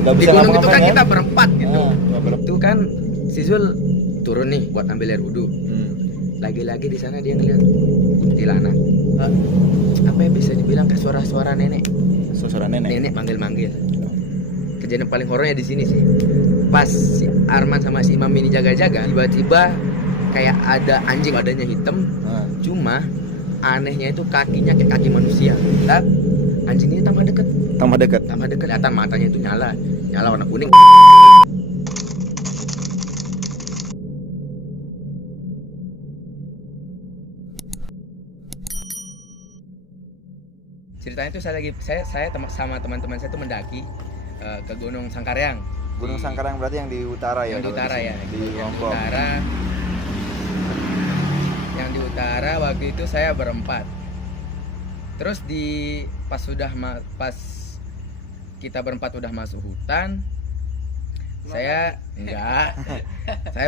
Nggak Di bisa gunung itu ngapa-ngapain kan ya? kita berempat gitu. Berempat. Itu kan si Zul turun nih buat ambil air wudhu. Lagi-lagi di sana dia ngeliat kuntilanak. Apa ya bisa dibilang kayak suara-suara nenek. Suara nenek. Nenek manggil-manggil. Kejadian paling horornya di sini sih. Pas si Arman sama si Imam ini jaga-jaga, tiba-tiba kayak ada anjing badannya hitam. Cuma anehnya itu kakinya kayak kaki manusia. Dan anjing ini tambah deket. Kelihatan matanya itu nyala warna kuning. Ceritanya itu saya sama teman-teman saya itu mendaki ke Gunung Sangkaryang. Gunung Sangkaryang berarti yang di utara ya? Yang di utara ya. Di Lombok. Yang di utara waktu itu saya berempat. Terus pas kita berempat udah masuk hutan, saya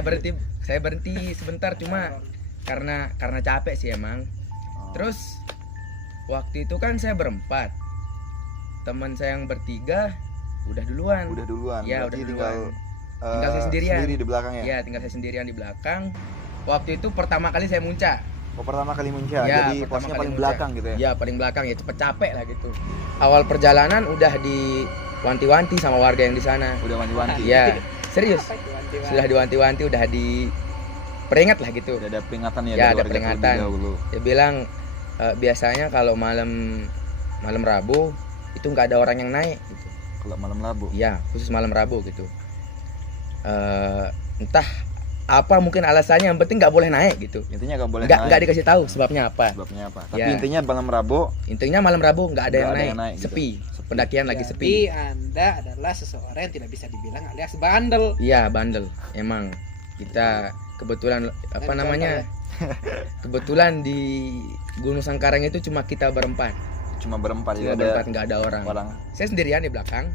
berhenti sebentar cuma karena capek sih emang. Terus waktu itu kan saya berempat, teman saya yang bertiga udah duluan. Ya udah duluan. Tinggal saya sendirian. Sendiri di belakang ya? Iya, tinggal saya sendirian di belakang. Waktu itu pertama kali saya muncak. Pertama kali muncak, Ya, jadi posnya paling belakang gitu ya? Ya paling belakang ya, cepet capek lah gitu. Awal perjalanan udah diwanti-wanti sama warga yang di sana. Udah wanti-wanti? Ya, serius. Sudah diwanti-wanti, udah diperingat lah gitu. Udah ada peringatan ya? Ya ada peringatan. Dia bilang biasanya kalau malam Rabu itu nggak ada orang yang naik gitu. Kalau malam Rabu? Ya, khusus malam Rabu gitu. Entah apa mungkin alasannya, yang penting nggak boleh naik gitu. Intinya nggak boleh naik. Nggak dikasih tahu sebabnya apa. Tapi ya. intinya malam Rabu nggak ada yang naik gitu. sepi. Pendakian lagi sepi. Jadi Anda adalah seseorang yang tidak bisa dibilang alias bandel. Iya, bandel. Emang kita kebetulan kebetulan di Gunung Sangkaryang itu cuma kita berempat. Cuma berempat, nggak ada orang. Saya sendirian di belakang.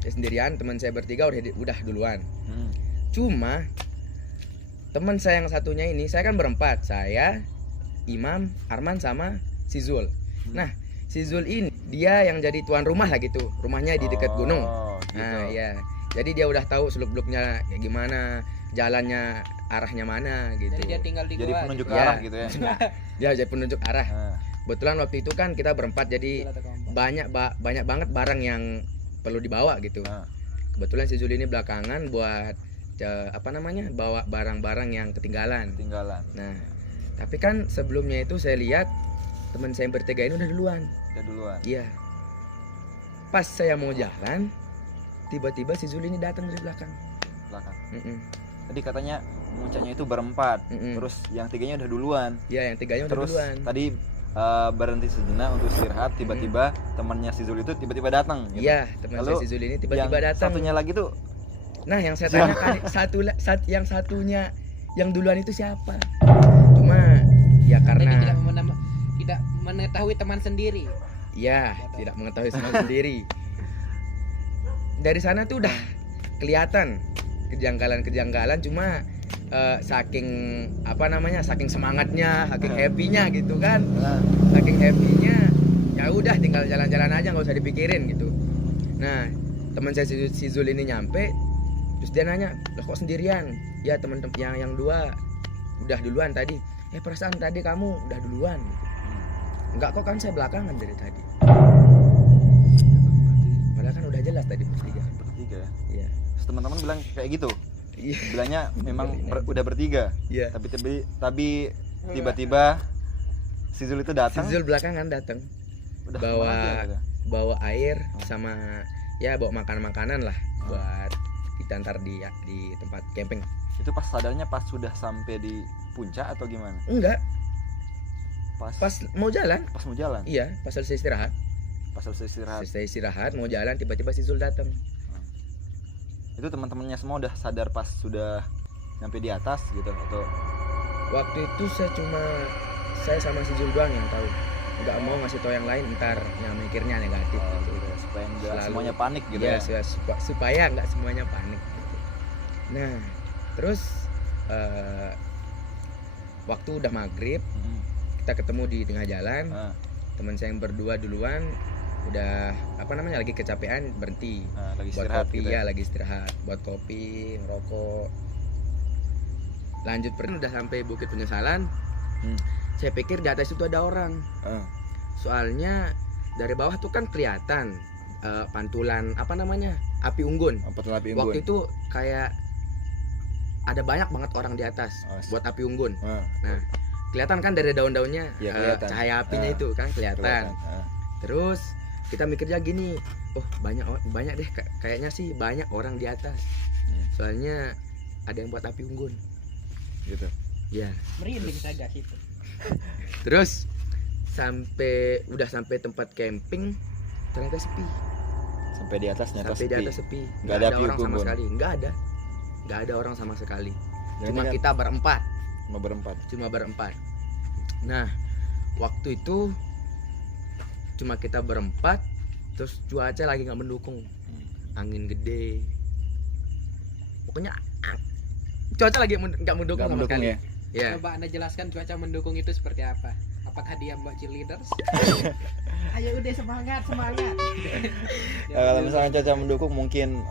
Teman saya bertiga udah duluan. Cuma teman saya yang satunya ini, saya kan berempat, saya, Imam, Arman sama si Zul. Nah, si Zul ini dia yang jadi tuan rumah lah gitu. Rumahnya di dekat gunung. Gitu. Nah, ya. Jadi dia udah tahu seluk-beluknya kayak gimana, jalannya arahnya mana gitu. Jadi dia tinggal di jadi gua. penunjuk arah gitu ya. Dia jadi penunjuk arah. Kebetulan waktu itu kan kita berempat, jadi banyak banget barang yang perlu dibawa gitu. Kebetulan si Zul ini belakangan buat bawa barang-barang yang ketinggalan. Nah, tapi kan sebelumnya itu saya lihat teman saya yang bertiga ini udah duluan. Iya. Pas saya mau jalan, tiba-tiba si Zul ini datang dari belakang. Tadi katanya muncaknya itu berempat, terus yang tiganya udah duluan. Iya, yang tiganya udah duluan. Tadi berhenti sejenak untuk istirahat, tiba-tiba temannya si Zul itu tiba-tiba datang gitu. Iya, teman saya si Zul ini tiba-tiba datang. Satunya lagi tuh. Nah, yang saya tanyakan yang satunya yang duluan itu siapa? Cuma ya karena tidak mengetahui teman sendiri. Iya, tidak mengetahui teman sendiri. Dari sana tuh udah kelihatan kejanggalan, cuma saking semangatnya, saking happy-nya gitu kan. Saking happy-nya ya udah tinggal jalan-jalan aja, nggak usah dipikirin gitu. Nah, teman saya si Zul ini nyampe, terus dia nanya, "Loh kok sendirian?" Ya teman-teman yang dua udah duluan tadi. Perasaan tadi kamu udah duluan gitu. Enggak kok, kan saya belakangan dari tadi. Padahal kan udah jelas tadi bertiga ya? Iya. Teman-teman bilang kayak gitu? Iya. Bilangnya memang udah bertiga? Iya. Tapi tiba-tiba si Zul itu datang? Si Zul belakangan datang. Bawa air sama ya bawa makanan lah buat kita ntar di tempat camping. Itu pas sadarnya pas sudah sampai di puncak atau gimana? Enggak. Pas mau jalan. Iya, pas selesai istirahat. Selesai istirahat mau jalan, tiba-tiba si Zul datang. Itu teman-temannya semua udah sadar pas sudah sampai di atas gitu atau? Waktu itu saya sama si Zul doang yang tahu. Nggak mau ngasih tahu yang lain, ntar yang mikirnya negatif gitu. Supaya nggak semuanya panik gitu ya? Supaya nggak semuanya panik gitu. Nah, terus waktu udah maghrib, kita ketemu di tengah jalan. Teman saya yang berdua duluan udah apa namanya lagi kecapean berhenti lagi buat istirahat kopi gitu ya, lagi istirahat buat kopi, ngerokok. Lanjut udah sampai Bukit Penyesalan. Saya pikir di atas itu ada orang. Soalnya dari bawah tuh kan kelihatan pantulan apa namanya api unggun. Waktu itu kayak ada banyak banget orang di atas buat api unggun. Nah, kelihatan kan dari daun-daunnya ya, cahaya apinya itu kan kelihatan. Terus kita mikirnya gini, oh banyak deh kayaknya sih banyak orang di atas. Soalnya ada yang buat api unggun. Gitu. Ya. Merinding saya guys itu. Terus udah sampai tempat camping ternyata sepi. Sampai di atas ternyata Sampai di atas sepi. Nggak ada orang sama unggun. sekali. Nggak ada orang sama sekali. Jadi Cuma kan kita berempat. cuma berempat. Nah, waktu itu cuma kita berempat. Terus cuaca lagi nggak mendukung. Angin gede. Pokoknya cuaca lagi nggak mendukung sama sekali. Ya. Ya. Coba Anda jelaskan cuaca mendukung itu seperti apa? Apakah dia buat cheerleaders? Ayo udah semangat. Kalau misalnya cuaca mendukung mungkin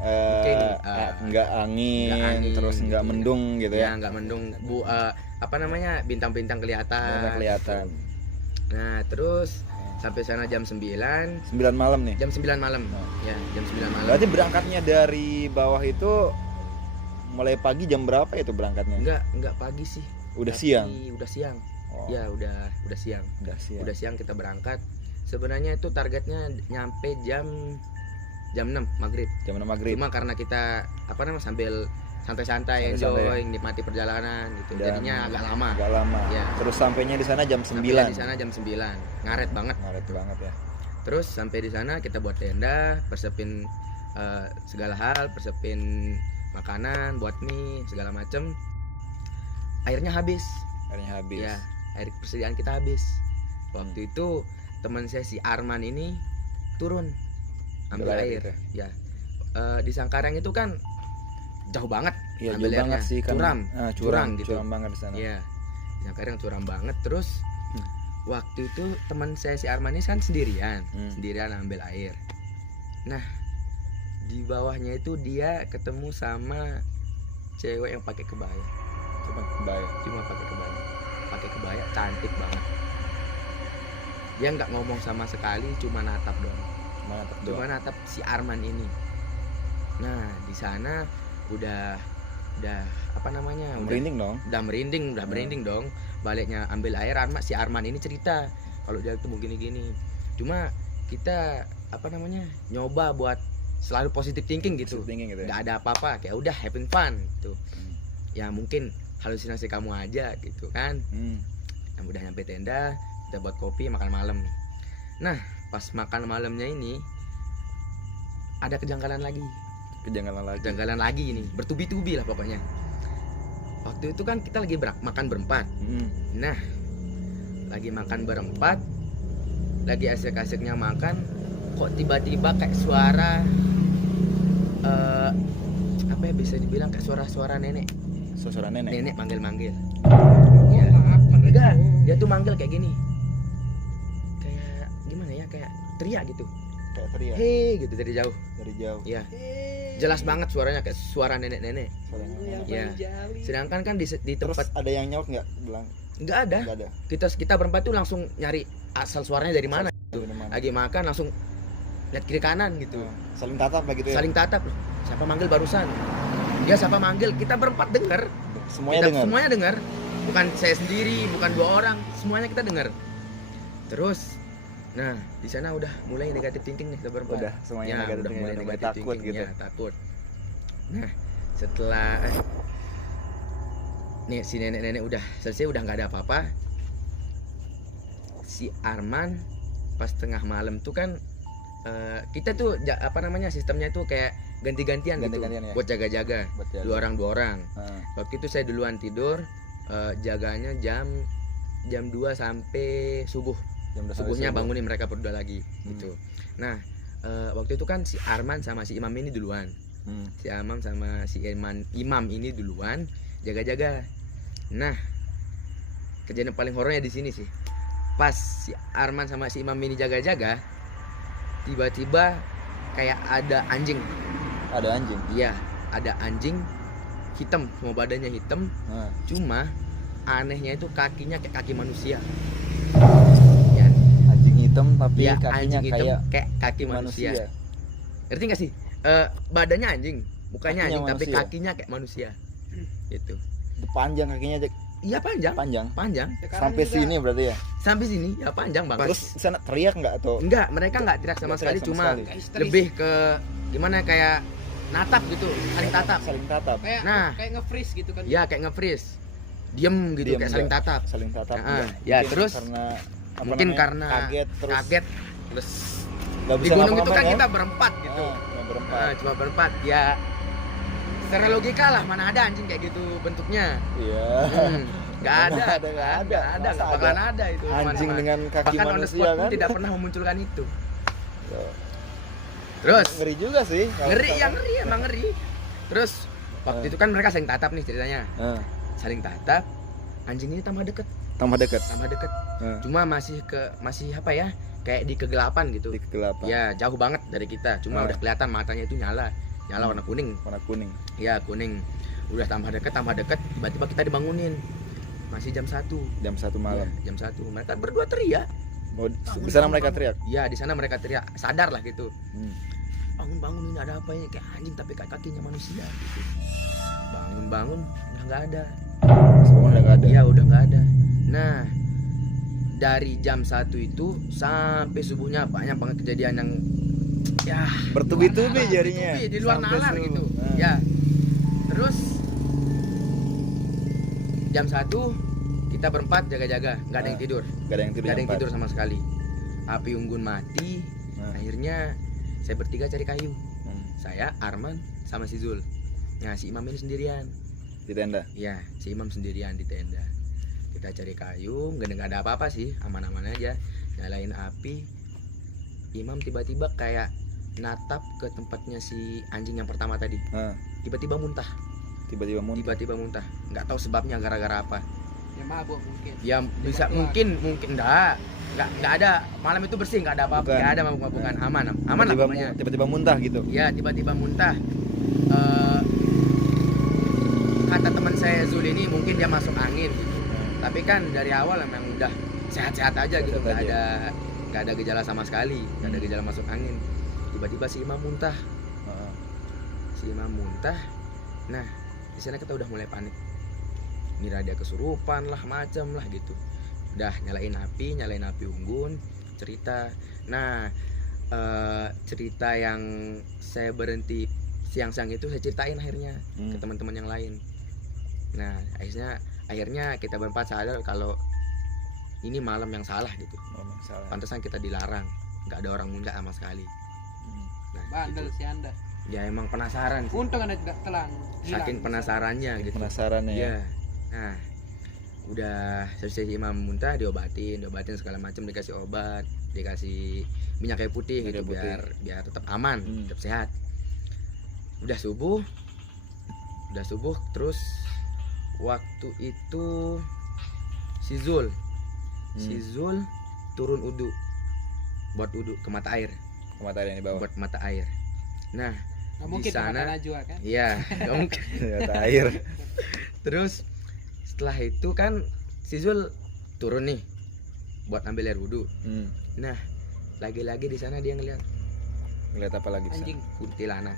nggak angin, terus nggak mendung gitu ya. Ya, nggak mendung. Apa namanya? Bintang-bintang kelihatan. Nah, terus sampai sana jam 9 malam nih. Jam 9 malam. Ya, jam 9 malam. Berarti berangkatnya dari bawah itu mulai pagi jam berapa itu berangkatnya? Enggak pagi sih. Udah siang. Oh. Ya, udah siang. Udah siang kita berangkat. Sebenarnya itu targetnya nyampe jam 6 maghrib. Jam 6 maghrib. Cuma karena kita apa namanya sambil santai-santai enjoy, nikmati perjalanan gitu. Dan jadinya agak lama. Ya. Terus sampainya di sana jam 9. Sampai di sana jam 9. Ngaret banget ya. Terus sampai di sana kita buat tenda, persiapin segala hal, persiapin makanan, buat mie, segala macem. Airnya habis. Ya, air persediaan kita habis. Waktu itu teman saya si Arman ini turun ambil air. Gitu. Ya. Di Sangkarang itu kan jauh banget. Iya, ambil jauh banget airnya. sih kan. Curam gitu. Curam banget di sana. Iya. Di Sangkarang curam banget. Terus waktu itu teman saya si Arman ini kan sendirian ambil air. Nah, di bawahnya itu dia ketemu sama cewek yang pakai kebaya. Cuma pakai kebaya cantik banget. Dia nggak ngomong sama sekali, cuma natap doang. Cuma natap si Arman ini. Nah, di sana udah apa namanya? Merinding dong. Udah merinding dong. Baliknya ambil air, si Arman ini cerita kalau dia tuh gini-gini. Cuma kita apa namanya? Nyoba buat selalu positive thinking gitu. Nggak ada apa-apa, kayak udah having fun gitu. Ya mungkin halusinasi kamu aja gitu kan. Yang udah nyampe tenda, kita buat kopi, makan malam. Nah, pas makan malamnya ini ada kejanggalan lagi ini, bertubi-tubi lah pokoknya. Waktu itu kan kita lagi makan berempat. Nah, lagi makan berempat, lagi asik-asiknya makan, kok tiba-tiba kayak suara apa ya, bisa dibilang kayak suara nenek. Suara nenek manggil. Ya. Enggak, dia tuh manggil kayak gini. Kayak gimana ya, kayak teriak gitu. Hei gitu dari jauh. Ya. Jelas banget suaranya kayak suara nenek-nenek. Ya. Sedangkan kan di tempat. Terus ada yang nyaut nggak bilang? Nggak ada. Kita berempat tuh langsung nyari asal suaranya dari mana. Gitu. Lagi makan langsung lihat kiri kanan gitu. Saling tatap begitu ya. Saling tatap. Siapa manggil barusan? Dia siapa manggil? Kita berempat dengar. Semuanya dengar. Bukan saya sendiri, bukan 2 orang, semuanya kita dengar. Terus, nah di sana udah mulai negatif thinking nih kita berempat. Udah semuanya negatif thinking, udah mulai takut gitu. Ya, takut. Nah setelah nih si nenek-nenek udah selesai, udah nggak ada apa-apa. Si Arman pas tengah malam tuh kan kita tuh apa namanya sistemnya tuh kayak ganti-gantian gitu ya? Buat jaga-jaga. 2 orang. Waktu itu saya duluan tidur. Jaganya jam 2 sampai subuh. Subuhnya bangunin mereka berdua lagi gitu. Nah, waktu itu kan si Arman sama si Imam ini duluan. Si Arman sama si Imam ini duluan jaga-jaga. Nah, kejadian paling horornya di sini sih. Pas si Arman sama si Imam ini jaga-jaga, tiba-tiba kayak ada anjing. Ada anjing. Iya, ada anjing hitam, semua badannya hitam. Cuma anehnya itu kakinya kayak kaki manusia. Ya, Anjing hitam tapi ya, kakinya anjing hitam kayak kaki manusia. Ngerti nggak sih? Badannya anjing, mukanya Kakinya anjing tapi manusia. kakinya kayak manusia. Gitu. Panjang kakinya aja. Iya panjang. Panjang. Sekarang Sampai juga sini berarti ya. Sampai sini ya panjang banget. Terus di sana teriak nggak atau? Enggak, mereka nggak teriak sama Nggak teriak sekali, sama cuma sekali. kayak histeris. lebih ke gimana kayak natap gitu, saling tatap. Saling tatap. kayak Nah. kayak nge-freeze gitu kan. Ya kayak nge-freeze. Diem gitu Diem, kayak saling enggak. tatap. Saling tatap. Nah, enggak. ya, Mungkin terus karena apa Mungkin namanya, karena kaget terus terus nggak di bisa gunung itu kan ngapa-ngapain ya. kita berempat gitu. Cuma berempat. Nah, cuma berempat. Ya secara logika lah, mana ada anjing kayak gitu bentuknya. Iya. Nggak ada, Nggak ada, nggak ada. nggak Masa bakalan ada itu. Anjing teman-teman. dengan kaki Bahkan on the manusia spot pun kan. tidak pernah memunculkan itu. Tuh. Terus Ngeri juga sih. kalau ngeri, misalkan. yang ngeri emang ngeri. Terus waktu itu kan mereka saling tatap nih ceritanya. Saling tatap, anjing ini tambah deket, Tambah dekat. tambah deket. Cuma masih apa ya? Kayak di kegelapan gitu. Di kegelapan. Ya jauh banget dari kita. Cuma udah kelihatan matanya itu nyala warna kuning. Warna kuning. Ya kuning. Udah tambah deket. Tiba-tiba kita dibangunin. Masih jam 1. Jam 1 malam. Ya, jam 1. Mereka berdua teriak. Oh, di sana mereka teriak. Ya di sana mereka teriak. Sadar lah gitu. Hmm. Bangun ini ada apa ini, kayak anjing tapi kakinya manusia gitu. Bangun udah nggak ada. Semua udah nggak ada. Iya udah nggak ada. Nah dari jam 1 itu sampai subuhnya banyak banget kejadian yang ya Bertubi-tubi jarinya. bertubi-tubi, di luar Sampai nalar subuh. gitu. Nah. Ya. Terus jam 1 kita berempat jaga-jaga, nggak ada yang tidur, Gak ada yang tidur. nggak ada yang jam tidur sama sekali. Api unggun mati. Nah. Akhirnya saya bertiga cari kayu. 4. Saya, Arman, sama si Zul. Nah si Imam ini sendirian. Di tenda. Ya si Imam sendirian di tenda. Kita cari kayu, nggak ada apa-apa sih, aman-aman aja. Nyalain api. Imam tiba-tiba kayak natap ke tempatnya si anjing yang pertama tadi. Nah, Tiba-tiba muntah. tiba-tiba muntah. Tiba-tiba muntah. Nggak tahu sebabnya gara-gara apa. Ya mabuk mungkin. Ya bisa keluar. mungkin nggak ada, malam itu bersih, nggak ada apa-apa, Bukan. nggak ada mabuk-mabukan, aman lah Tiba-tiba pokoknya. tiba-tiba muntah gitu. Ya tiba-tiba muntah. Kata teman saya Zul ini mungkin dia masuk angin gitu. Tapi kan dari awal memang udah sehat-sehat aja gitu, Sehat-sehat nggak ada gejala sama sekali, nggak ada gejala masuk angin. Tiba-tiba si Imam muntah. Heeh. Si Imam muntah. Nah di sana kita udah mulai panik. Ngira dia kesurupan lah, macam lah gitu. Udah nyalain api unggun, cerita. Nah cerita yang saya berhenti siang-siang itu saya ceritain akhirnya ke teman-teman yang lain. Nah akhirnya kita berempat sadar kalau ini malam yang salah gitu. Salah. Pantesan kita dilarang, nggak ada orang muncak sama sekali. Nah, Bandel gitu. si Anda. Ya emang penasaran sih. Untung Anda tidak telan. Saking penasarannya gitu. Penasaran ya. Iya. Nah, udah selesai Imam muntah, diobatin segala macam, dikasih obat, dikasih minyak kayu putih Minyak gitu kayu putih. biar tetap aman, tetap sehat. Udah subuh terus waktu itu si Zul turun udu buat udu ke mata air, Mata yang di bawah. buat mata air. Nah, Nggak mungkin di sana- makan Najwa kan? iya, nggak mungkin. Mata air. Terus setelah itu kan si Zul turun nih buat ambil air wudhu. Nah lagi-lagi di sana dia ngeliat Ngeliat apa lagi di sana? Anjing. kuntilanak.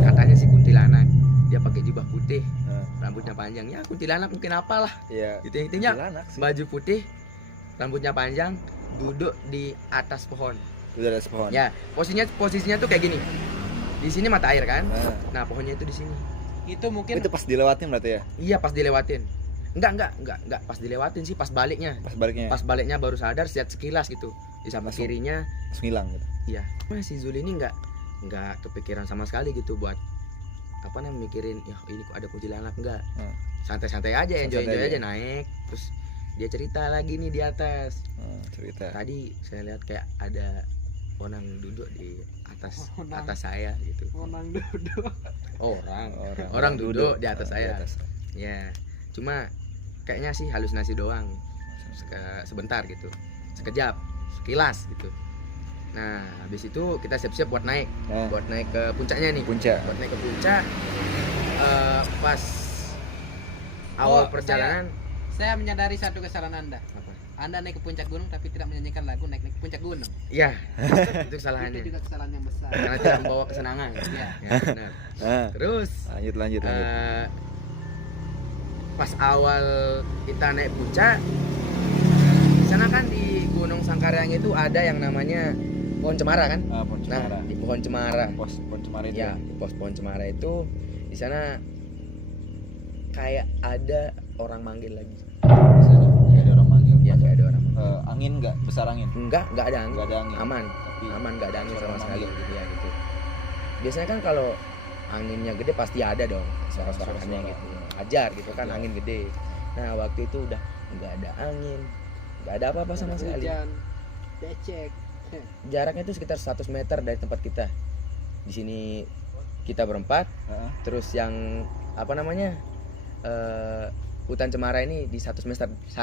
Katanya si kuntilanak, dia pakai jubah putih, Nah, rambutnya panjang. Ya kuntilanak mungkin apalah. iya. Gitu intinya Kuntilanak sih. baju putih, rambutnya panjang, duduk di atas pohon. Udah ada pohon. Ya posisinya tuh kayak gini. Di sini mata air kan. Nah, Nah pohonnya itu di sini. Itu mungkin itu pas dilewatin berarti ya? Iya pas dilewatin. Enggak pas dilewatin sih, pas baliknya. Pas baliknya. Pas baliknya baru sadar, lihat sekilas gitu di samping Langsung. kirinya. Pas ngilang gitu. Iya. Nah, si Zul ini nggak kepikiran sama sekali gitu buat apa namanya mikirin ya ini kok ada kuntilanak, enggak. Santai-santai aja, enjoy Santai aja aja. naik. Terus dia cerita lagi nih di atas. Cerita. Tadi saya lihat kayak ada orang duduk di Onang. atas saya gitu. Onang duduk. Orang duduk di atas Di saya. atas. Ya. Cuma kayaknya sih halusinasi doang. Sebentar gitu. Sekejap, sekilas gitu. Nah, habis itu kita siap-siap buat naik ke puncaknya nih. Buat naik ke puncak. Pas awal perjalanan saya menyadari satu kesalahan Anda. apa? Anda naik ke puncak gunung tapi tidak menyanyikan lagu naik ke puncak gunung. Iya, itu kesalahannya. Itu juga kesalahan yang besar. Karena tidak membawa kesenangan. Iya. Ya, benar. Terus Lanjut. pas awal kita naik puncak, di sana kan di Gunung Sangkaryang itu ada yang namanya pohon cemara kan? Pohon cemara. Nah, di pohon cemara. Pohon cemara itu. Ya, di pos pohon cemara itu di sana kayak ada orang manggil lagi. Di sana kayak ada orang manggil. Ya, kayak ada orang manggil. Angin nggak? Besar angin? Enggak ada angin. Nggak ada angin. Aman. Tapi Aman, enggak ada angin suara sama sekali. manggil. Ya, gitu. Biasanya kan kalau anginnya gede pasti ada dong suara-suara Suara-suara. gitu. Ajar gitu kan, Ajar. angin gede. Nah, waktu itu udah enggak ada angin. Enggak ada apa-apa sama sekali. Hujan. Becek. Jaraknya itu sekitar 100 meter dari tempat kita. Di sini kita berempat, Heeh. terus yang apa namanya? Hutan cemara ini di 100 meter di depan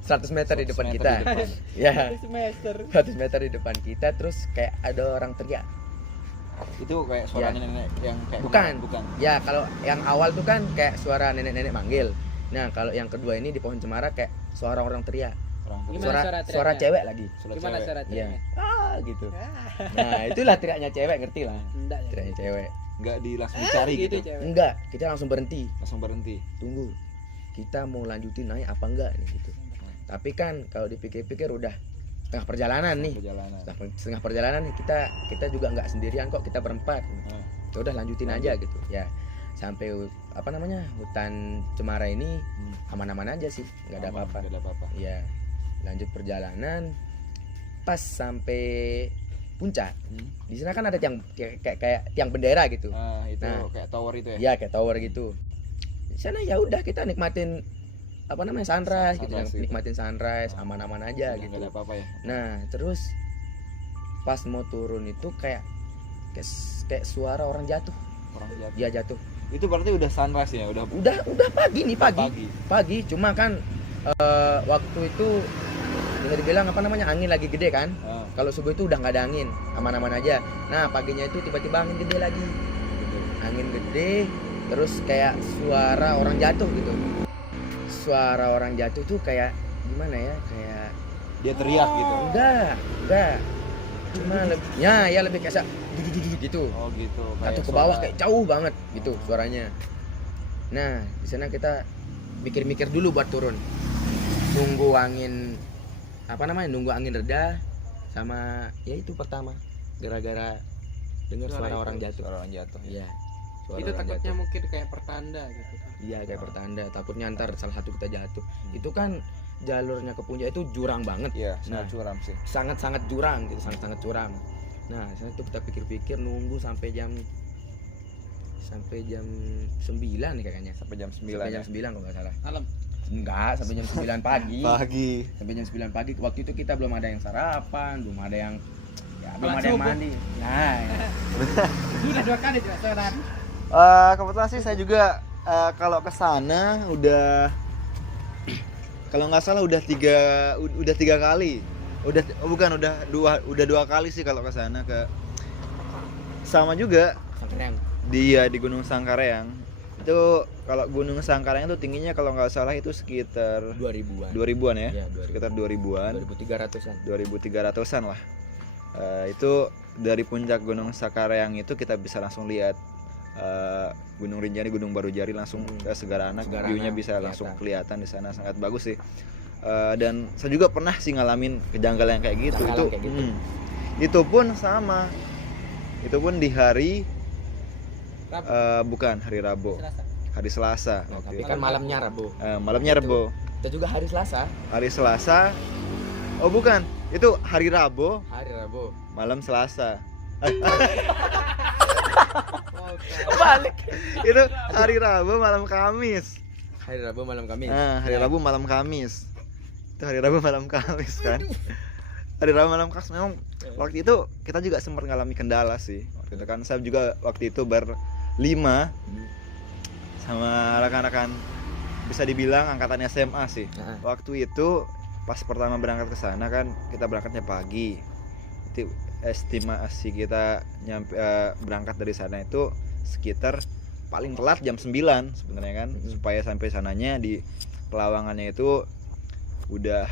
100 kita. meter di depan. Ya, Semester. 100 meter di depan kita, terus kayak ada orang teriak. Itu kayak suara Ya. nenek yang kayak Bukan. bukan. Ya, kalau yang awal tuh kan kayak suara nenek-nenek manggil. Nah, kalau yang kedua ini di pohon cemara kayak suara orang teriak. Orang tua. Gimana Suara suara suara teriaknya? cewek lagi. Suara Gimana cewek. suara Iya. teriaknya? Gitu. Nah, itulah teriaknya cewek, ngerti lah. Enggak ya. Teriaknya cewek. Nggak langsung dicari gitu. cewek. Enggak, kita langsung berhenti. Langsung berhenti. Tunggu. Kita mau lanjutin naik apa enggak nih gitu. Tapi kan kalau dipikir-pikir udah setengah perjalanan nih. Perjalanan. Setengah perjalanan nih kita juga nggak sendirian kok, kita berempat. Heeh. Ya udah lanjutin aja gitu. Ya. Sampai apa namanya? Hutan cemara ini aman-aman aja sih, nggak ada Aman, apa-apa. nggak ada apa-apa. Iya. Lanjut perjalanan. Pas sampai puncak, di sana kan ada kayak tiang bendera gitu. Itu Nah. kayak tower itu ya. Iya, kayak tower gitu. Di sana ya udah kita nikmatin apa namanya sunrise gitu, Sunrise gitu. nikmatin sunrise, Oh. aman-aman aja Nggak gitu. ada apa-apa ya. Nah, terus pas mau turun itu kayak suara orang jatuh. Orang jatuh. Dia jatuh. Itu berarti udah sunrise ya, udah Udah pagi nih, pagi. Cuma kan waktu itu bisa dibilang apa namanya angin lagi gede kan. Kalau subuh itu udah nggak ada angin, aman-aman aja. Nah, paginya itu tiba-tiba angin gede lagi. Angin gede, terus kayak suara orang jatuh gitu. Suara orang jatuh tuh kayak gimana ya? Kayak dia teriak gitu. enggak. Cuma lebih ya lebih kayak gitu. Oh gitu. Jatuh ke bawah kayak jauh banget gitu suaranya. Nah, di sana kita mikir-mikir dulu buat turun. Nunggu angin reda sama ya itu pertama gara-gara dengar suara orang jatuh. Suara orang jatuh. Iya. Suara Itu orang takutnya jatuh. mungkin kayak pertanda gitu kan. Iya, kayak pertanda, takutnya ntar salah satu kita jatuh. Itu kan jalurnya ke puncak itu jurang banget. Iya, Nah. sangat curam sih. Sangat-sangat jurang gitu, sangat-sangat curam. Nah, sana tuh kita pikir-pikir nunggu sampai jam 9 nih kayaknya. Sampai jam 9. Sampai jam 9 kalau nggak salah. Malam. Enggak, sampai jam 9 pagi. Pagi. Sampai jam 9 pagi. Waktu itu kita belum ada yang sarapan, belum ada yang belum ada yang subuh. mandi. Nah, Sudah 2 kali tidak sholat. Kebetulan sih saya juga kalau ke sana udah kalau nggak salah udah tiga kali. Udah dua kali sih kalau ke sana sama juga Sangkaryang. dia di Gunung Sangkaryang. Itu kalau Gunung Sangkaryang itu tingginya kalau nggak salah itu sekitar 2000-an. ya. Iya, 2000. Sekitar 2000-an. 2300-an. 2300-an lah. Itu dari puncak Gunung Sangkaryang itu kita bisa langsung lihat Gunung Rinjani, Gunung Barujari langsung ke Segara Anak. Segara View-nya Anak, bisa kelihatan. langsung kelihatan di sana, sangat bagus sih. Dan saya juga pernah sih ngalamin kejanggalan yang kayak gitu. Kejanggalan kayak gitu. Itu pun sama. Itu pun di hari bukan hari Rabu, Selasa. hari Selasa. Nah, waktu tapi itu. kan malamnya Rabu. Malamnya Rabu. Kita juga hari Selasa. Hari Selasa. Oh bukan, itu hari Rabu, Hari Rabu. malam Selasa. Balik. Itu hari Rabu malam Kamis. Hari Rabu malam Kamis. Nah, hari Rabu malam Kamis. Itu hari Rabu malam Kamis kan. Hari Rabu malam Kamis memang waktu itu kita juga sempat ngalami kendala sih. Waktu itu kan saya juga waktu itu berlima sama rekan-rekan bisa dibilang angkatan SMA sih. Nah, Waktu itu pas pertama berangkat ke sana kan kita berangkatnya pagi. estimasi kita berangkat dari sana itu sekitar paling telat jam 9 sebenarnya kan, supaya sampai sananya di Pelawangannya itu udah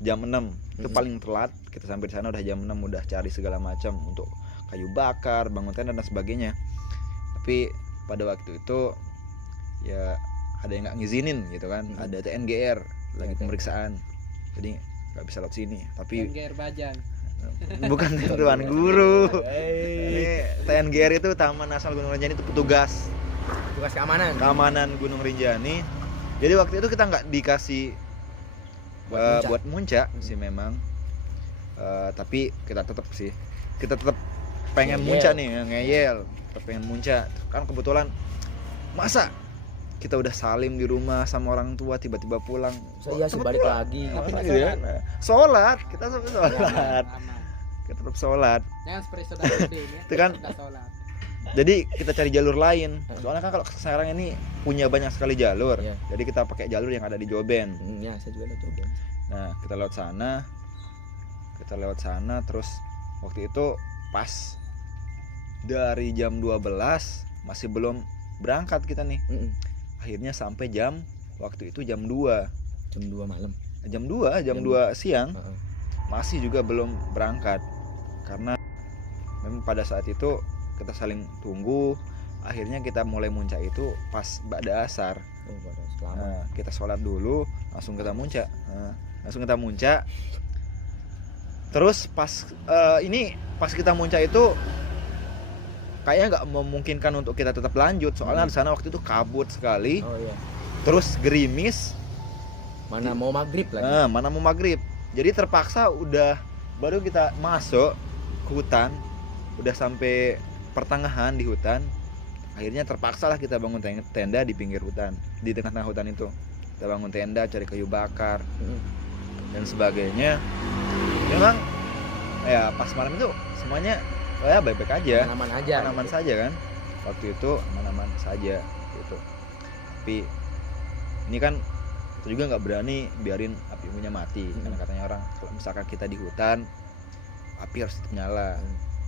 jam 6. Itu paling telat kita sampai di sana udah jam 6, udah cari segala macam untuk kayu bakar, bangun tenda dan sebagainya. Tapi pada waktu itu ya ada yang nggak ngizinin gitu kan, ada TNGR lagi pemeriksaan, jadi nggak bisa lewat sini. Tapi TNGR Bajang. bukan Tuan Guru. Ini TNGR itu Taman Nasional Gunung Rinjani, itu petugas keamanan Gunung Rinjani. Jadi waktu itu kita nggak dikasih buat muncak sih memang, tapi kita tetap pengen muncak nih, ngeyel, tetap pengen muncak. Kan kebetulan masa kita udah salim di rumah sama orang tua tiba-tiba pulang, Saya sih balik lagi. sholat, kita sampai sholat, kita tetap sholat. Jangan seperti saudara gede ya. Itu kan. Nggak sholat. Jadi kita cari jalur lain. Soalnya kan kalau sekarang ini punya banyak sekali jalur. Iya. Jadi kita pakai jalur yang ada di Joben. Ya, saya juga lewat Joben. Nah, kita lewat sana terus waktu itu pas dari jam 12 masih belum berangkat kita nih. Akhirnya sampai waktu itu jam 2 malam. Jam 2 siang masih juga belum berangkat. Karena memang pada saat itu kita saling tunggu. Akhirnya kita mulai muncak itu pas ba'da asar. Nah, kita sholat dulu, langsung kita muncak. Terus pas kita muncak itu kayaknya nggak memungkinkan untuk kita tetap lanjut, soalnya di sana waktu itu kabut sekali. Terus gerimis. Mana mau maghrib. Jadi terpaksa baru kita masuk ke hutan, udah sampai pertengahan di hutan. Akhirnya terpaksa lah kita bangun tenda di pinggir hutan, di tengah-tengah hutan itu. Kita bangun tenda, cari kayu bakar dan sebagainya. Memang ya pas malam itu semuanya ya baik-baik aja, aman saja kan. Waktu itu aman-aman saja gitu. Tapi ini kan kita juga nggak berani biarin api unggunnya mati, karena katanya orang kalau misalkan kita di hutan api harus tetap nyala.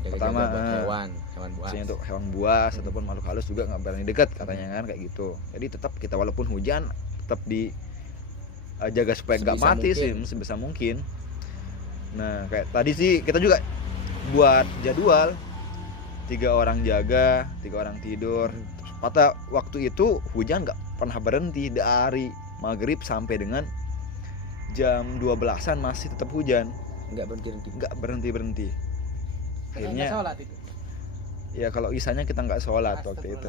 Pertama hewan buas. Misalnya untuk hewan buas ataupun makhluk halus juga nggak berani dekat katanya kan, kayak gitu. Jadi tetap kita walaupun hujan tetap jaga supaya nggak mati sih sebisa mungkin. Nah kayak tadi sih kita juga buat jadwal 3 orang jaga, 3 orang tidur. Pada waktu itu hujan nggak pernah berhenti dari maghrib sampai dengan jam 12-an masih tetap hujan, nggak berhenti. Akhirnya sholat itu. Ya kalau isanya kita nggak sholat waktu itu.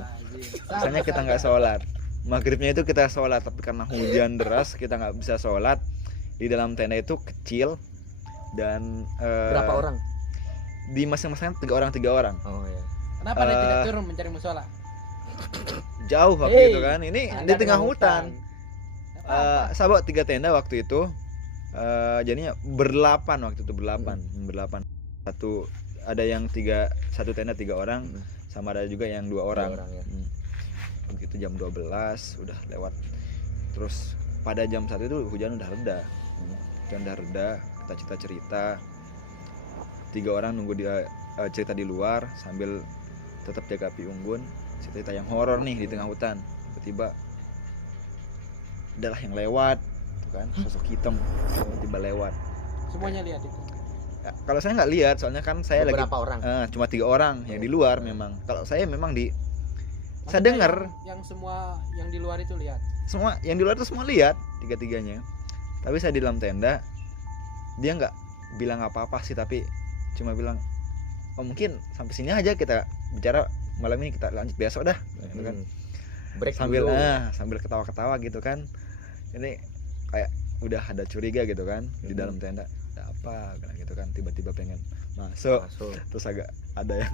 Isanya kita nggak sholat. Maghribnya itu kita sholat, tapi karena hujan deras kita nggak bisa sholat. Di dalam tenda itu kecil dan berapa orang? Di masing-masing 3 orang. Oh iya. Kenapa dia tidak turun mencari musola? Jauh waktu itu kan. Ini di tengah hutan. Sahabat 3 tenda waktu itu. Jadinya berlapan waktu itu berlapan. Ada yang 1 tenda 3 orang, sama ada juga yang 2 orang. Ya. Begitu jam 12 udah lewat. Terus pada jam 1 itu hujan udah reda. Kita cerita 3 orang nunggu dia cerita di luar sambil tetap jaga api unggun. Cerita yang horor nih di tengah hutan. Tiba-tiba adalah yang lewat, tuh kan, sosok hitam tiba-tiba lewat. Semuanya lihat itu. Kalau saya nggak lihat, soalnya kan saya berapa orang? Cuma 3 orang yang di luar memang. Kalau saya memang saya dengar yang semua yang di luar itu lihat. Semua yang di luar itu semua lihat, 3-tiganya. Tapi saya di dalam tenda, dia nggak bilang apa-apa sih, tapi cuma bilang, oh mungkin sampai sini aja kita bicara malam ini, kita lanjut besok dah, gitu kan. Break sambil ketawa-ketawa gitu kan. Ini kayak udah ada curiga gitu kan di dalam tenda. Apa gitu kan, tiba-tiba pengen masuk. Terus agak ada yang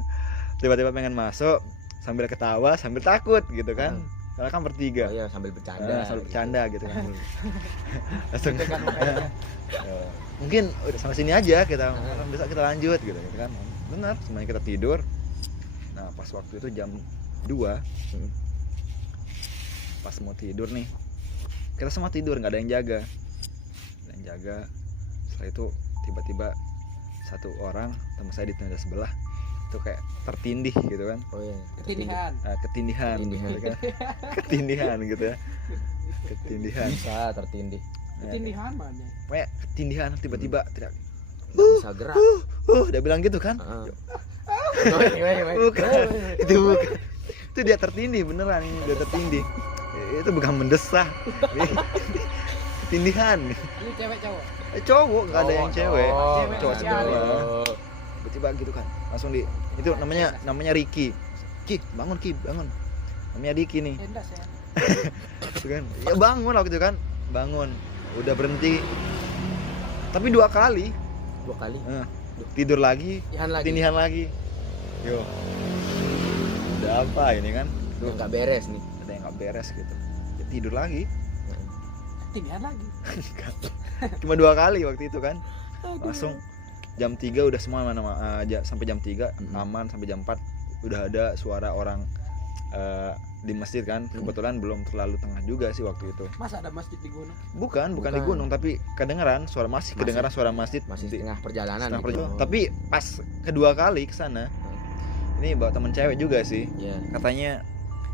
tiba-tiba pengen masuk sambil ketawa sambil takut gitu kan, karena kan bertiga. Oh iya, sambil bercanda gitu kan. Langsung mungkin udah sampai sini aja, kita besok kita lanjut gitu kan. Benar, semuanya kita tidur. Nah pas waktu itu jam 2 pas mau tidur nih, kita semua tidur, nggak ada yang jaga. Setelah itu tiba-tiba satu orang teman saya di tenda sebelah itu kayak tertindih gitu kan. Oh iya. Ketindihan. Ketindihan Ketindihan. gitu kan. Ketindihan gitu ya. Ketindihan. Bisa tertindih. Ketindihan mana? Kayak ketindihan tiba-tiba tidak Bisa gerak. dia bilang gitu kan. Heeh. Bukan. Itu bukan. Itu dia tertindih beneran, ini dia tertindih. Itu bukan mendesah. Ketindihan. Ini cewek cowok. Cowok nggak ada yang cewek. Cewek Cowok masih ada. semua. Tiba-tiba gitu kan. Langsung itu namanya Ricky. Ki, bangun Ki, bangun. Namanya Ricky nih. Endas ya. Gitu kan. Ya bangun waktu itu kan. Bangun. Udah berhenti. Tapi 2 kali. 2 kali. Tidur lagi, Tindihan lagi. tindihan lagi. Yo. Ada apa ini kan? Tuh, Nggak beres nih. ada yang nggak beres gitu. Ya, tidur lagi. Ketindihan lagi. Cuma 2 kali waktu itu kan. Langsung jam 3 udah semua sampai jam 3 aman, sampai jam 4 udah ada suara orang di masjid kan. Kebetulan belum terlalu tengah juga sih waktu itu. Masa ada masjid di gunung? Bukan di Bukan. gunung, tapi kedengeran suara masih kedengaran suara masjid Masih di- setengah perjalanan setengah gitu. perjalanan. Tapi pas kedua kali ke sana, ini bawa temen cewek juga sih. Iya. Katanya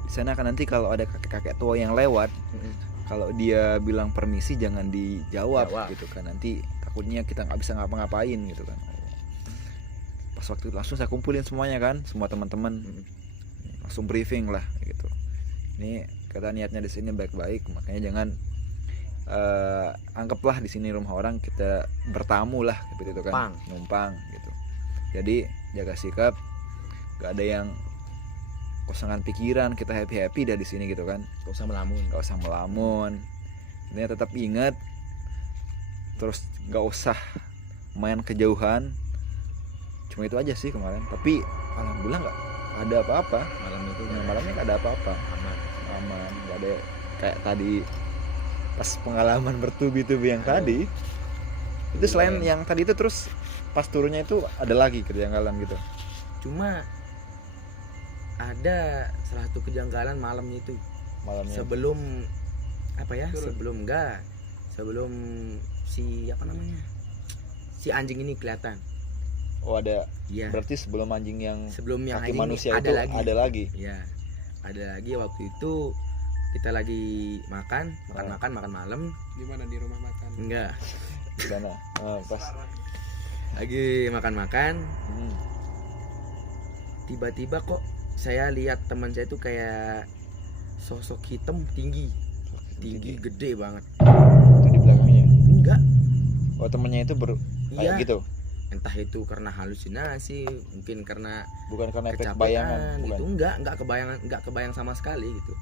di sana kan nanti kalau ada kakek-kakek tua yang lewat, kalau dia bilang permisi jangan dijawab Jawab. gitu kan, nanti takutnya kita nggak bisa ngapa-ngapain gitu kan. Pas waktu itu langsung saya kumpulin semuanya kan, semua teman-teman, langsung briefing lah gitu. Ini kata niatnya di sini baik-baik, makanya jangan anggaplah di sini rumah orang, kita bertamu lah seperti itu kan, numpang gitu. Jadi jaga sikap, gak ada yang kosongan pikiran, kita happy dari sini gitu kan. Gak usah melamun. Gak usah melamun. Ini tetap ingat. Terus gak usah main kejauhan. Cuma itu aja sih kemarin. Tapi alhamdulillah gak ada apa-apa. Malamnya gak ada apa-apa. Aman. Gak ada kayak tadi pas pengalaman bertubi-tubi yang tadi. Itu selain yang tadi itu, terus pas turunnya itu ada lagi kejanggalan gitu. Cuma ada salah satu kejanggalan malamnya itu. Malamnya. Sebelum apa ya? Turun. Sebelum si apa namanya? Si anjing ini kelihatan. Oh ada. Iya. Berarti sebelum anjing yang Sebelum yang kaki anjing manusia ini itu ada lagi. Iya. Ada lagi waktu itu kita lagi makan malam. Di mana, di rumah makan? Enggak. Di sana. Pas. Lagi makan. Tiba-tiba kok saya lihat teman saya itu kayak sosok hitam tinggi gede banget. Itu di belakangnya. Enggak. Oh temennya itu Iya. kayak gitu. Entah itu karena halusinasi, mungkin karena Bukan karena efek bayangan. kecapean Bukan. gitu. Enggak kebayang sama sekali gitu.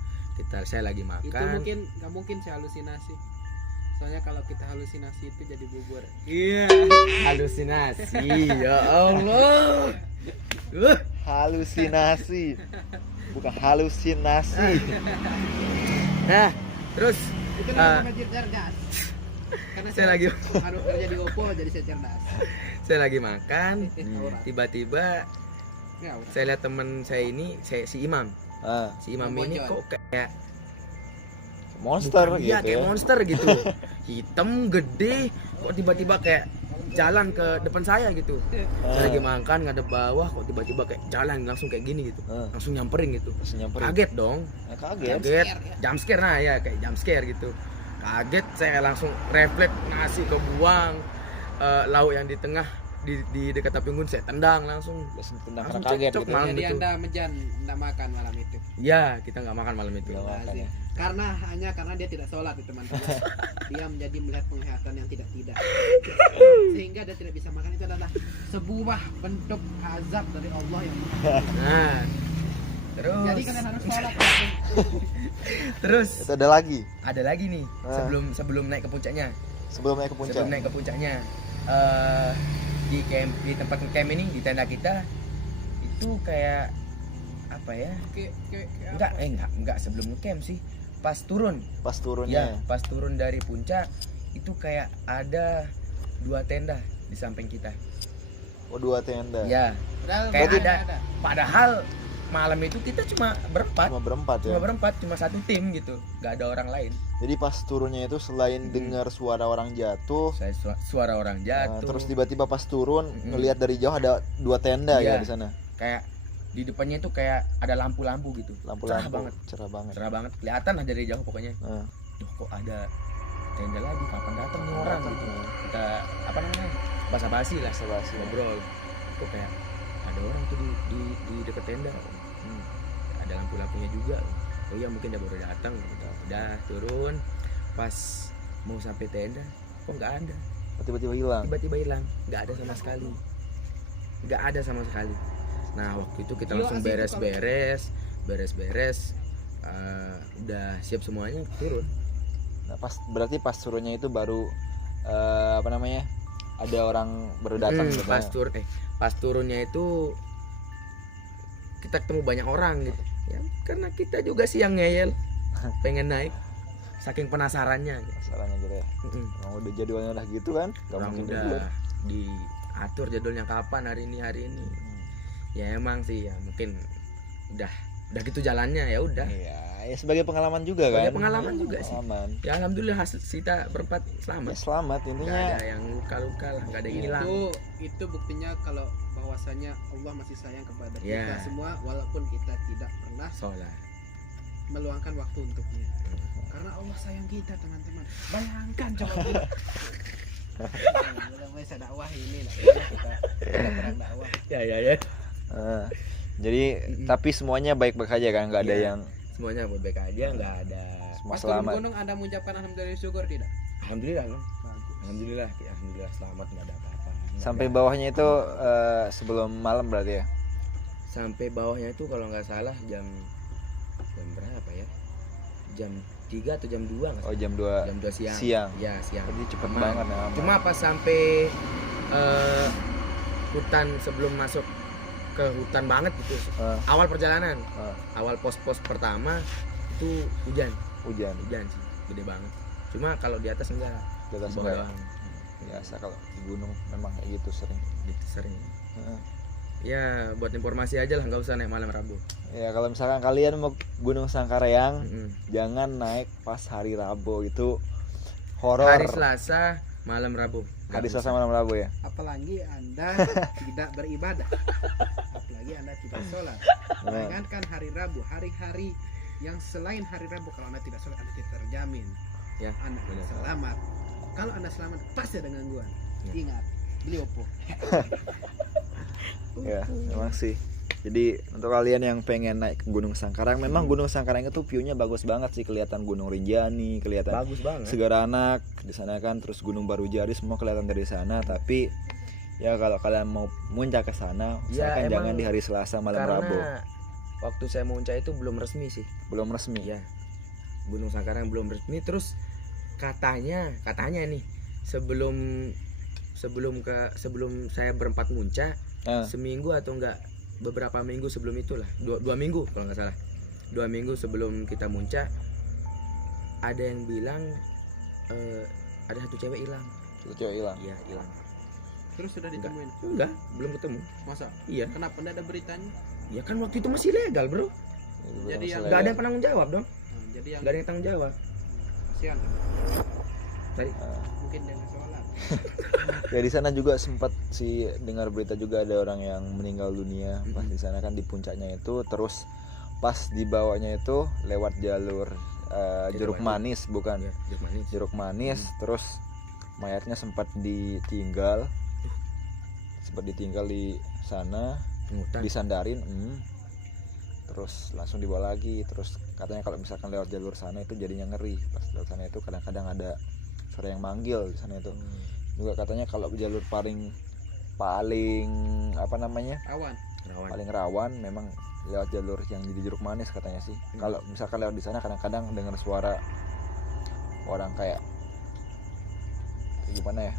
Saya lagi Itu makan. mungkin nggak mungkin sih halusinasi. Soalnya kalau kita halusinasi itu jadi bubur. Iya. Halusinasi. Ya Allah. Halusinasi. Bukan halusinasi. Nah, terus Itu namanya cerdas. Karena saya lagi harus kerja di Oppo jadi saya cerdas. saya lagi makan, Aura. tiba-tiba Ya, aura. saya lihat teman saya ini, si Imam. Si Imam Imam ini Bonjol. kok kayak Monster bukan, gitu iya, kayak ya. monster gitu. Hitam, gede, kok tiba-tiba kayak jalan ke depan saya gitu. Saya lagi makan ngadep bawah, kok tiba-tiba kayak jalan langsung kayak gini gitu. Langsung nyamperin gitu. Langsung nyamperin. Kaget dong. Kaget. Kaget. Scare, ya. Jump scare, nah ya kayak jump scare gitu. Kaget, saya langsung refleks nasi kebuang, lauk yang di tengah di dekat api unggun saya tendang langsung. Langsung tendang Langsung karena kaget cocok, gitu. malam Jadi itu. Anda nggak makan malam itu. Ya, kita nggak makan malam itu. Nggak makan ya. Karena dia tidak sholat itu teman-teman. Dia menjadi melihat penglihatan yang tidak sehingga dia tidak bisa makan. Itu adalah sebuah bentuk azab dari Allah yang Nah, terus jadi kalian harus sholat. terus Itu ada lagi ada lagi nih sebelum naik ke puncaknya. sebelum naik ke puncak. Sebelum naik ke puncaknya, di tempat camp ini, di tenda kita itu kayak apa ya? Enggak sebelum camp sih. Pas turun. Pas Ya, turunnya. pas turun dari puncak itu kayak ada 2 tenda di samping kita. Oh 2 tenda. Ya, Padahal Kayak mana ada. Padahal malam itu kita cuma berempat. Cuma Cuma cuma satu tim gitu. Gak ada orang lain. Jadi pas turunnya itu selain dengar suara orang jatuh, Suara orang jatuh. terus tiba-tiba pas turun Mm-mm. ngelihat dari jauh ada 2 tenda Iya. ya di sana. Kayak di depannya itu kayak ada lampu-lampu gitu. Lampu-lampu cerah banget. Cerah banget. Kelihatan lah dari jauh pokoknya. Nah, Duh, kok ada tenda lagi, kapan datang nih orang gitu. Kita apa namanya? Basa-basi lah, basa-basi. ngobrol. Kok kayak ada orang tuh di dekat tenda. Ada lampu-lampunya juga. Oh iya, mungkin dia baru datang. Udah turun, pas mau sampai tenda, kok nggak ada. Tiba-tiba hilang. Tiba-tiba hilang, nggak ada sama sekali. Nggak ada sama sekali. Nah, waktu itu kita Gila langsung sih itu beres-beres. Udah siap semuanya, turun. Nah, berarti pas turunnya itu baru apa namanya? Ada orang baru datang gitu. Pas turunnya itu kita ketemu banyak orang gitu. Ya, karena kita juga sih yang ngeyel, pengen naik, saking penasarannya. Gitu. Masalahnya gitu ya. Emang udah jadwalnya udah gitu kan? Gak Orang mungkin udah mundur. diatur jadwalnya kapan hari ini. Ya emang sih ya mungkin udah gitu jalannya, ya udah. Iya, ya sebagai pengalaman juga kan. Sebagai pengalaman juga sih. Pengalaman. Ya alhamdulillah hasil kita berempat Ya, selamat. selamat Nggak intinya. ada yang luka-luka lah, nggak ada yang hilang. Itu buktinya kalau bahwasanya Allah masih sayang kepada Ya. kita semua walaupun kita tidak pernah Sholat. meluangkan waktu untuknya. Karena Allah sayang kita, teman-teman. Bayangkan coba kita. Belum bisa dakwah ini lah. Kita perang dakwah. Ya. Jadi tapi semuanya baik-baik aja kan, nggak ada Iya. yang Semuanya baik aja, nggak ada. semua Pas turun selamat. gunung Anda mengucapkan alhamdulillah syukur tidak? Alhamdulillah, Bang. Bagus. Alhamdulillah selamat, nggak ada apa-apa. Nggak Sampai ada. bawahnya itu sebelum malam berarti ya. Sampai bawahnya itu kalau nggak salah jam berapa ya? Jam 3 atau jam 2 nggak Oh, salah? jam 2 Jam 2 siang. siang. Ya, siang. Jadi cepet Aman. banget ya. Cuma pas sampai hutan, sebelum masuk ke hutan banget gitu, awal perjalanan, awal pos-pos pertama itu hujan hujan sih, gede banget. Cuma kalau di atas enggak, di atas di bawah enggak. doang. Biasa kalau di gunung memang kayak gitu sering. Gitu sering. Heeh. Ya buat informasi aja lah, nggak usah naik malam Rabu. Ya kalau misalkan kalian mau Gunung Sangkareang, Mm-mm. jangan naik pas hari Rabu, itu horor. Hari Selasa malam Rabu. Hari Selasa malam Rabu ya. Apalagi Anda tidak beribadah. Apalagi Anda tidak sholat. Nah, Bayangkan hari Rabu, hari-hari yang selain hari Rabu, kalau Anda tidak sholat, Anda tidak terjamin Ya, Anda akan benar. selamat. Kalau Anda selamat, pasti ada gangguan. Ya. Ingat, beli Oppo. ya memang sih. Jadi untuk kalian yang pengen naik ke Gunung Sangkarang, memang Gunung Sangkarang itu view-nya bagus banget sih, kelihatan Gunung Rinjani, kelihatan Bagus banget. Segaranak di sana kan, terus Gunung Barujari semua kelihatan dari sana. Tapi ya kalau kalian mau muncak ke sana, Ya, usahakan emang jangan di hari Selasa malam Karena Rabu. waktu saya muncak itu belum resmi sih. Belum resmi. Ya, Gunung Sangkarang belum resmi. Terus katanya nih sebelum saya berempat muncak, seminggu atau enggak beberapa minggu sebelum itulah, dua minggu kalau nggak salah, 2 minggu sebelum kita muncak, ada yang bilang ada satu cewek hilang. Itu cewek hilang. Iya, hilang. Terus sudah ditemuin. Enggak, belum ketemu. Masa? Iya. Kenapa enggak ada beritanya? Ya kan waktu itu masih legal, bro. Jadi yang Nggak ada yang penanggung jawab dong. Nah, jadi yang Nggak ada yang tanggung jawab. kasihan. Tadi Mungkin dia nggak sholat. Ya di sana juga sempat sih dengar berita juga ada orang yang meninggal dunia pas di sana kan, di puncaknya itu. Terus pas di bawahnya itu lewat jalur jeruk manis, bukan ya, jeruk manis. jeruk manis. Terus mayatnya sempat ditinggal di sana, Hutan. disandarin, terus langsung dibawa lagi. Terus katanya kalau misalkan lewat jalur sana itu jadinya ngeri. Pas lewat sana itu kadang-kadang ada suara yang manggil di sana itu. Juga katanya kalau jalur paling apa namanya, Awan. Rawan. paling rawan memang lewat jalur yang di jeruk manis katanya sih. Kalau misalkan lewat di sana kadang-kadang dengar suara orang kayak gimana ya,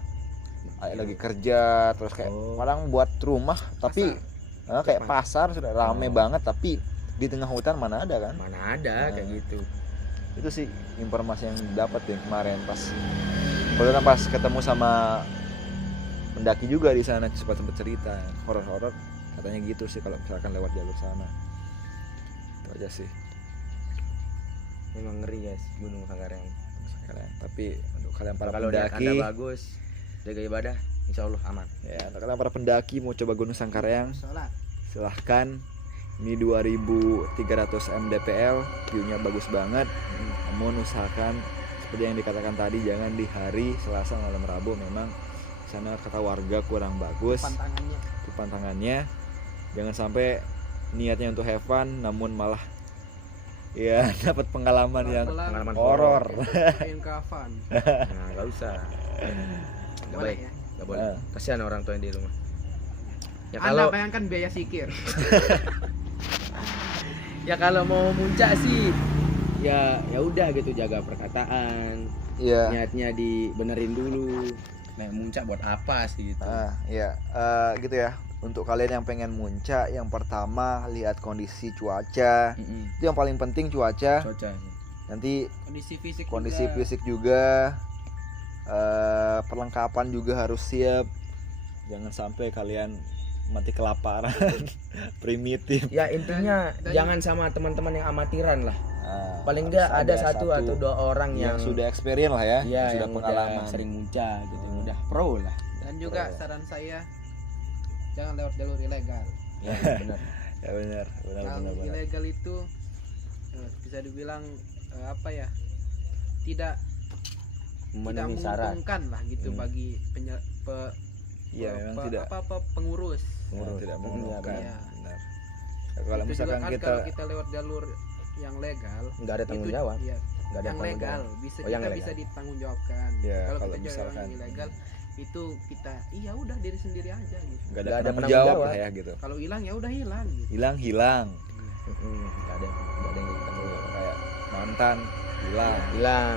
lagi kerja, terus kayak orang buat rumah tapi kayak pasar sudah rame banget, tapi di tengah hutan mana ada kan. Mana ada kayak gitu. Itu sih informasi yang dapat yang kemarin kebetulan pas ketemu sama pendaki juga di sana, sempat cerita horor-horor katanya gitu sih kalau misalkan lewat jalur sana. Itu aja sih. Memang ngeri guys Gunung Sanggaring. Tapi untuk kalian para Kalau niat pendaki, Anda bagus, jaga ibadah, insya Allah aman. ya untuk kalian para pendaki mau coba Gunung Sangkareang, Sholat. silahkan. Ini 2300 mdpl, view-nya bagus banget. Namun usahakan seperti yang dikatakan tadi, jangan di hari Selasa malam Rabu, memang sana kata warga kurang bagus Pantangannya. pantangannya. Jangan sampai niatnya untuk have fun namun malah ya dapat pengalaman yang Pengalaman horor. Kain kafan. Nah, nggak usah. Nggak Boleh baik, ya. nggak boleh. Kasihan orang tua yang di rumah. Ya Anda kalau bayangkan biaya sikir. ya kalau mau muncak sih ya udah gitu, jaga perkataan, Iya. niatnya dibenerin dulu. Nah, muncak buat apa sih gitu. Iya, gitu ya. Untuk kalian yang pengen muncak, yang pertama lihat kondisi cuaca. Itu yang paling penting, cuaca. Cuaca. Nanti Kondisi fisik. kondisi juga. fisik juga, perlengkapan juga harus siap. Jangan sampai kalian mati kelaparan. Primitif. Ya intinya Dan- jangan sama teman-teman yang amatiran lah. Nah, Paling harus enggak ada satu atau dua orang yang yang sudah experience lah ya, ya, yang sudah yang pengalaman. udah sering muncak gitu, udah pro lah. Dan juga saran saya jangan lewat jalur ilegal. Ya, benar. Ya benar, Yang ilegal itu bisa dibilang apa ya? Tidak Memenuhi syarat. menguntungkan lah gitu bagi Iya, memang tidak pengurus. tidak menguntungkan. Iya. Benar. Ya, kalau Itu misalkan juga kan kita kalau kita lewat jalur yang legal, Enggak ada tanggung itu- jawab. iya, Enggak ada yang tanggung legal jawab. bisa Oh, yang kita legal. bisa ditanggungjawabkan. Ya, Kalau kalau kita jalan misalkan yang ilegal itu kita iya udah diri sendiri aja gitu. nggak ada Nggak ada penanggung penanggung jawab jawab. lah ya gitu. Kalau hilang ya udah hilang gitu. Hilang Enggak ada yang tanggung jawab. kayak mantan hilang. Hilang.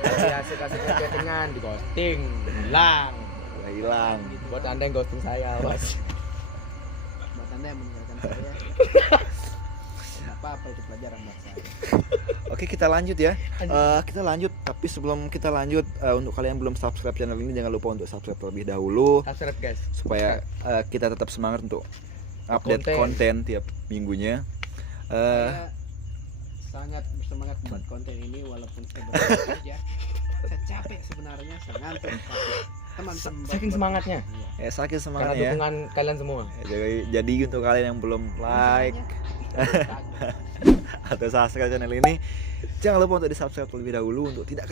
Kasih asik-asik chattingan di ghosting, hilang. Udah hilang. Gitu. Buat Anda yang ghosting saya, awas. Buat Anda yang meninggalkan saya. Nggak apa-apa, itu pelajaran buat saya. Oke, kita lanjut ya. Kita lanjut, tapi sebelum kita lanjut, untuk kalian yang belum subscribe channel ini, jangan lupa untuk subscribe terlebih dahulu Subscribe guys. supaya kita tetap semangat untuk update konten tiap minggunya. Saya sangat bersemangat buat konten ini walaupun saya bekerja. Saya capek sebenarnya, saya ngantuk. Teman-teman Saking semangatnya. Iya. Sakit Karena semangat ya. dukungan kalian semua. Jadi untuk kalian yang belum like Misalnya, atau subscribe channel ini, jangan lupa untuk di subscribe terlebih dahulu untuk tidak